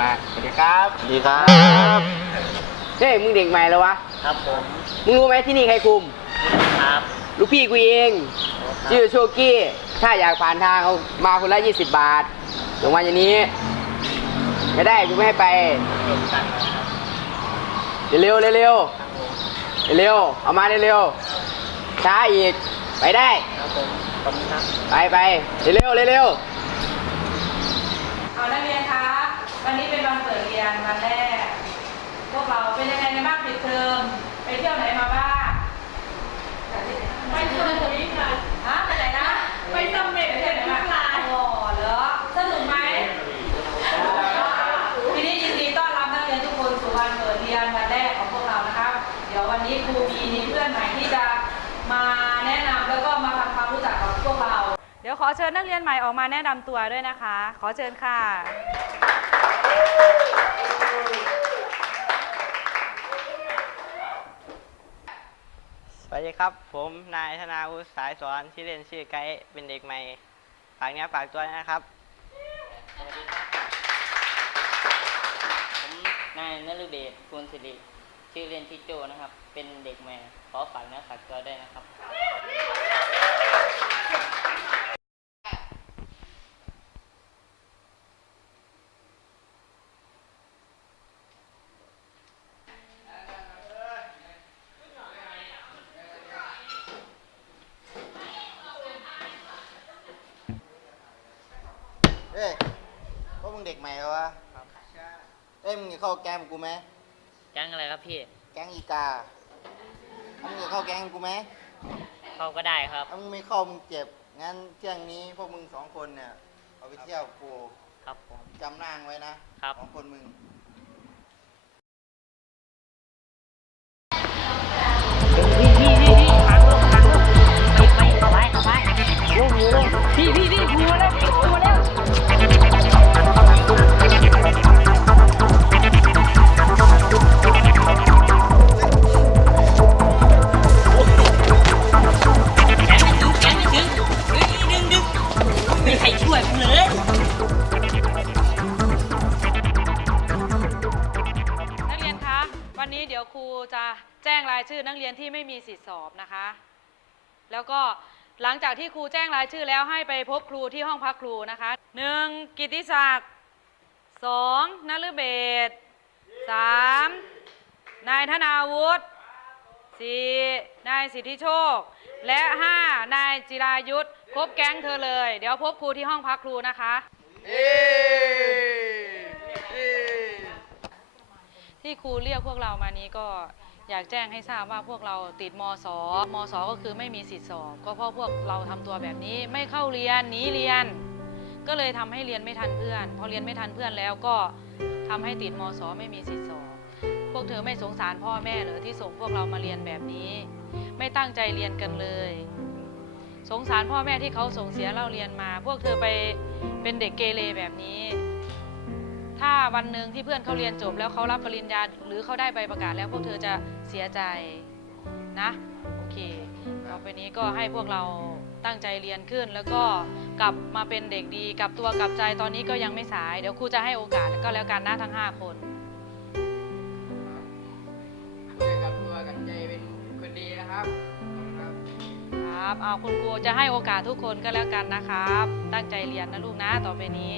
มาสวัสดีครับสวัสดีครับเฮ้ยมึงเด็กใหม่แล้ววะครับผมมึงรู้ไหมที่นี่ใครคุมครับลูกพี่กูเองชื่อโชกี้ถ้าอยากผ่านทางเอามาคนละ20 บาทลงมาอย่างนี้ไม่ได้กูไม่ให้ไปเร็วเร็วเร็วเอามาเร็วช้าอีกไปได้ครับผมขอบคุณครับไปเร็วเอานักเรียนคะวันนี้เป็นวันเปิดเรียนวันแรกพวกเราเป็นยังไงในบ้างปิดเทอมไปเที่ยวไหนมาบ้างไปเที่ยวทวีปค่ะฮะไปไหนนะไปเสม็ดไปเที่ยวไหนมาโอ้เหรอสนุกไหมทีนี้ยินดีต้อนรับนักเรียนทุกคนสู่วันเปิดเรียนวันแรกของพวกเรานะครับเดี๋ยววันนี้ครูมีเพื่อนใหม่ที่จะมาแนะนำแล้วก็มาทำความรู้จักกับพวกเราเดี๋ยวขอเชิญนักเรียนใหม่ออกมาแนะนำตัวด้วยนะคะขอเชิญค่ะสวัสดีครับผมนายธนาวุฒิสายสอนชื่อเล่นชื่อไกด์เป็นเด็กใหม่ฝากเนื้อฝากตัวนะครับสวัสดีครับผมนายนฤเบศภูลศิริชื่อเล่นชื่อโจนะครับเป็นเด็กใหม่ขอฝากเนื้อฝากตัวด้วยนะครับเอ้ยพวกมึงเด็กใหม่เหรอวะเอ้ยมึงจะเข้าแก๊งกูไหมแก๊งอะไรครับพี่แก๊งอีกามึงจะเข้าแก๊งกูไหมเข้าก็ได้ครับถ้ามึงไม่เข้ามึงเจ็บงั้นเที่ยงนี้พวกมึง2 คนเนี่ยเอาไปเที่ยวกูครับผมจำนางไว้นะครับ2 คนมึงนักเรียนคะวันนี้เดี๋ยวครูจะแจ้งรายชื่อนักเรียนที่ไม่มีสิทธิสอบนะคะแล้วก็หลังจากที่ครูแจ้งรายชื่อแล้วให้ไปพบครูที่ห้องพักครูนะคะ1กิตติศักดิ์2นฤเบศ3นายธนาวุฒิ4นายสิทธิโชคและ5นายจิรายุทธครบแก๊งเธอเลยเดี๋ยวพบครูที่ห้องพักครูนะคะที่ครูเรียกพวกเรามานี้ก็อยากแจ้งให้ทราบว่าพวกเราติดมศก็คือไม่มีสิทธิสอบก็เพราะพวกเราทำตัวแบบนี้ไม่เข้าเรียนหนีเรียนก็เลยทำให้เรียนไม่ทันเพื่อนพอเรียนไม่ทันเพื่อนแล้วก็ทำให้ติดมศไม่มีสิทธิสอบพวกเธอไม่สงสารพ่อแม่หรือที่ส่งพวกเรามาเรียนแบบนี้ไม่ตั้งใจเรียนกันเลยสงสารพ่อแม่ที่เขาส่งเสียเราเรียนมาพวกเธอไปเป็นเด็กเกเรแบบนี้ถ้าวันหนึ่งที่เพื่อนเขาเรียนจบแล้วเขารับปริญญาหรือเขาได้ใบประกาศแล้วพวกเธอจะเสียใจนะโอเคต่อไปนี้ก็ให้พวกเราตั้งใจเรียนขึ้นแล้วก็กลับมาเป็นเด็กดีกลับตัวกลับใจตอนนี้ก็ยังไม่สายเดี๋ยวครูจะให้โอกาสก็แล้วกันนะทั้ง5 คนกลับตัวกันใจเป็นคนดีนะครับครับเอาคุณครูจะให้โอกาสทุกคนก็แล้วกันนะครับตั้งใจเรียนนะลูกนะต่อไปนี้